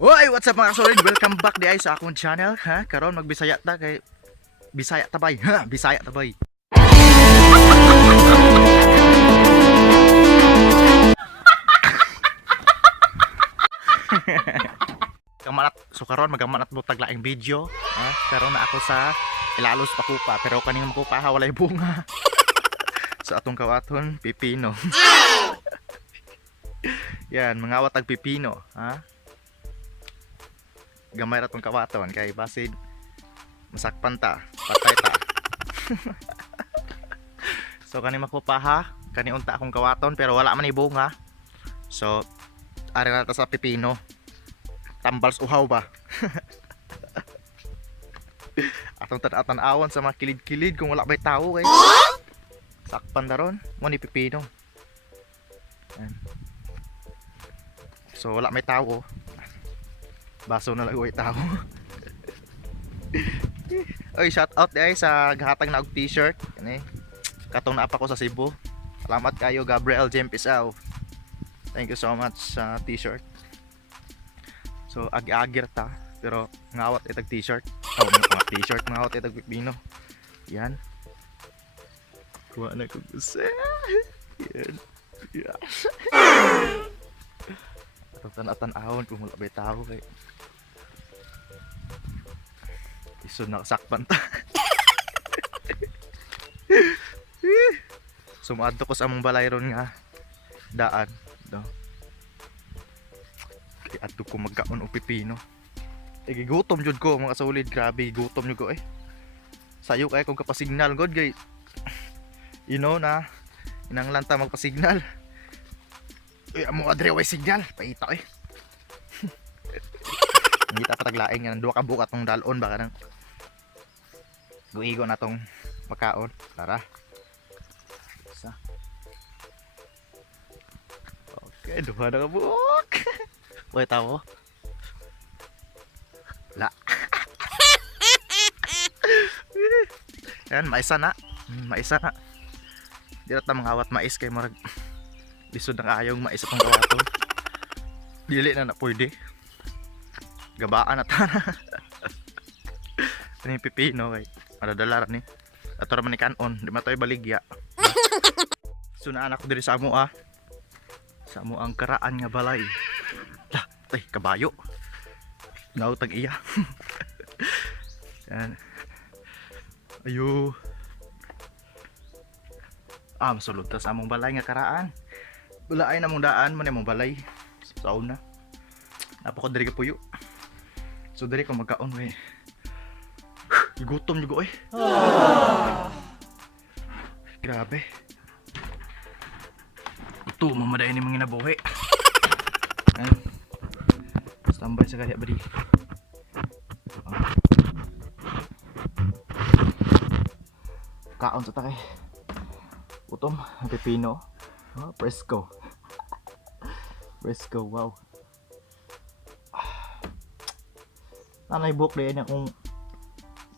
Hoy, what's up mga solid? Welcome back di ay sa akong channel ha. Karon magbisaya ta kay Bisaya tabay ha, Bisaya tabay. Kamanat so karon magamanat mo taglaing video ha. Karon na ako sa Ilalos Pakupa pero kaning makupa ha walay bunga. So atong kawaton pipino. Yan, mga watag pipino ha. Gamay ra tong kawaton kay basid masakpan ta, patay ta. So kani makupaha, kani unta akong kawaton pero wala man ibunga. So ari na ta sa pipino. Tambals uhaw ba? Atong tan-awon sa mga kilid-kilid kung wala bay tawo kay sakpan daron mo ni pipino. Ayan. So wala may tawo. Baso na lang uwi tao. Oy, shout out ay sa gahatag na og t-shirt. Kani. Katong naapa ko sa Cebu. Salamat kayo Gabriel Jempisaw. Thank you so much sa t-shirt. So agi-agir ta pero ngawat itag t-shirt. Oh, mga t-shirt ngawat itag pipino. Yan. Kuha na ko gusto. Yan. Yan. Tan-awon kung wala bay tao kay isod na sakpan ta. Sumadto ko sa among balayron nga daan do. Kay adto ko magkaon og pipino. Gigutom jud ko mga solid, grabe gutom jud ko eh. Sayo kay kung kapasignal god kay you know na inanglan ta magpasignal. Uy, amo adre way signal, paita eh. Hindi ta pataglaing nga duha ka bukat tong dalon baka nang guigo na tong makaon. Tara. Isa. Okay, duha na ka buok. Uy, tawo. La. Yan, maisa na. Maisa na. Di na ta mangawat mais kay marag lisod ng ayong mais atong kawaton. Dili na pwede. Gabaan na tana. Ano yung pipino kay madadalar ni. Ato raman ni kanon, di matoy baligya. Sunaan ako diri sa amo sa amo ang karaan nga balay. Lah, tay kabayo. Nautag iya. Yan. Ayo. Masulod ta sa among balay nga karaan. Wala ay namong daan man imong balay sa una. Napako diri ka puyo. So diri ko magkaon we. Gutom jud ko eh. Grabe. Ito mamaday ni mga nabuhi. Standby sa kaya bari. Kaon sa takay. Utom, pipino. Fresco. Fresco, wow. Nanay buhok na yan akong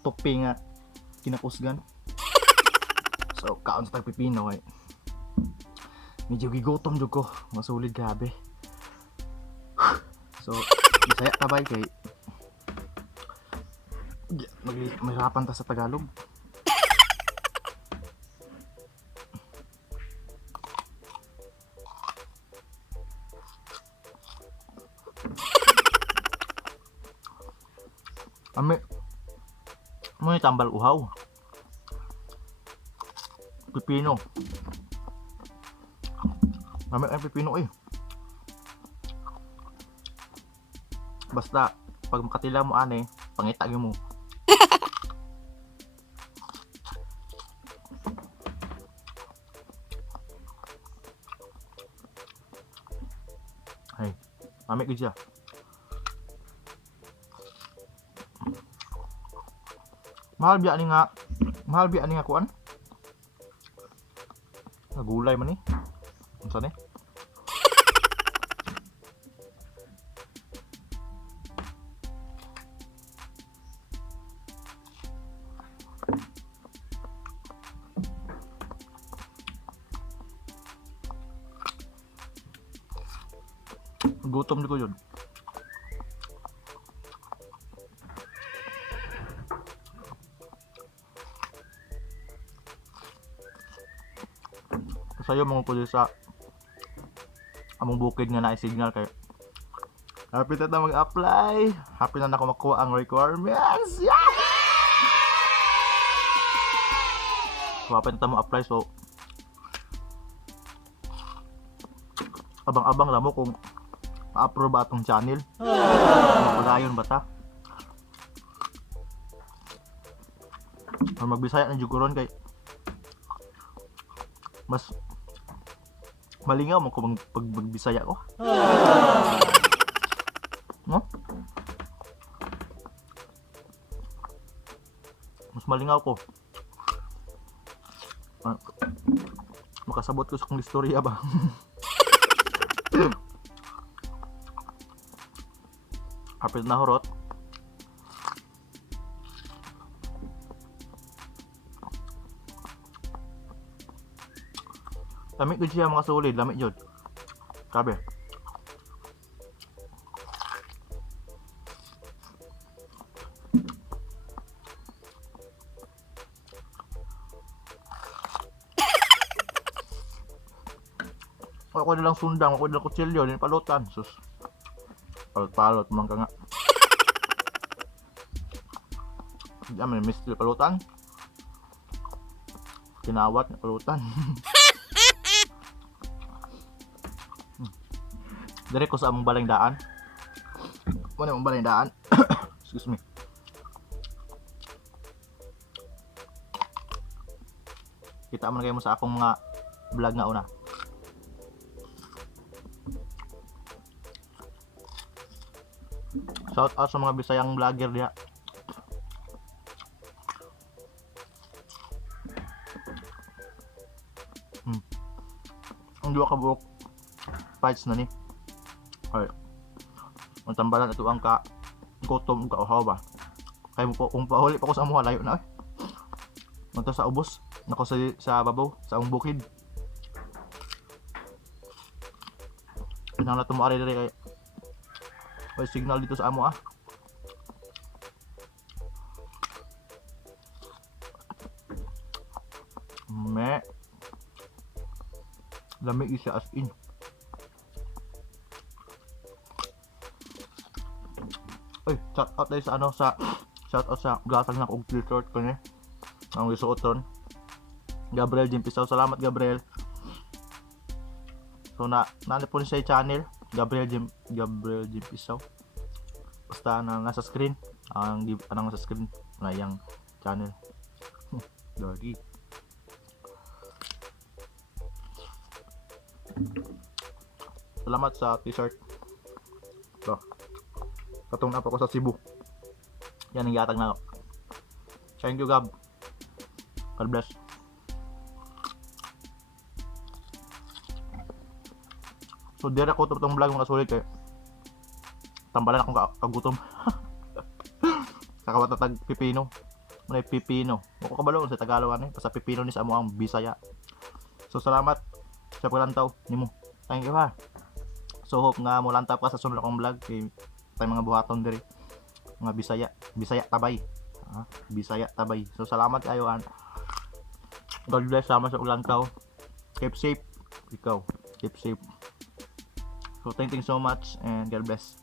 topping nga kinakusgan. So, kaon sa tagpipino eh. Medyo gigutom jud ko. Masulit grabe. So, Bisaya tabay kay mahirapan ta sa Tagalog. Ame mo tambal uhaw. Pipino. Ame ay pipino eh. Basta pag makatila mo ane, pangitag mo. Ay, ame gid siya. Mahal biya ni nga kuan. Nagulay man ni. Unsa ni? Gutom di ko yun. sayo mga kulit sa among bukid nga na signal kay happy na mag-apply, happy na ako makuha ang requirements. Yeah! So, happy na mag-apply, so abang-abang lang mo kung ma-approve ba atong channel. Padayon ba ta? Or magbisaya na juguron kay mas malingaw mo kung pagbisaya ko. No? Mas malingaw ko. Makasabot ko sa kong istorya ba? Hapit na horot. Lamig ko siya mga solid, lamig yun. Sabi. Ako nilang sundang, ako nilang kutsilyo, din palutan. Sus. Palot-palot, man ka nga. Diyan, may mystery palutan. Kinawat na palutan. Dire ko sa among balang daan. Muna among balang daan. Excuse me. Kita mo na kayo mo sa akong mga vlog na una. Shout out sa mga Bisayang vlogger diha. Ang duwa ka buok fights na ni. Ay. Ang tambalan ito ang ka gutom ka uhaw ba. Kay mo po kung pahuli pa ko sa amuha layo na eh. Manto sa ubos, nako sa babaw sa among bukid. Nang na tumari diri kay may signal dito sa amo ah. Me lamig siya as in. Ay, shout out tayo sa ano sa shout out sa gatag na kong t-shirt ko ni. Ang isuoton. Gabriel Jimpisaw, salamat Gabriel. So nani po sa channel Gabriel Jimpisaw. Basta na nasa screen ang nasa screen na yang channel. Lagi. Salamat sa t-shirt. So, katong na pa ko sa Cebu. Yan ang yatag na. Thank you Gab. God bless. So dire ko itong vlog mga sulit kay tambalan akong kagutom. Kakawatatag pipino. May pipino. Ako kabalo sa Tagalog ani, sa pipino ni sa amo ang Bisaya. So salamat sa paglantaw nimo. Thank you ha. So hope nga mo lantap ka sa sunod akong vlog kay tay mga buhaton diri. Mga Bisaya tabay. Ha? Bisaya tabay. So salamat kayo an. God bless sama sa paglantaw. Keep safe. Ikaw, keep safe. So thank you so much and God bless.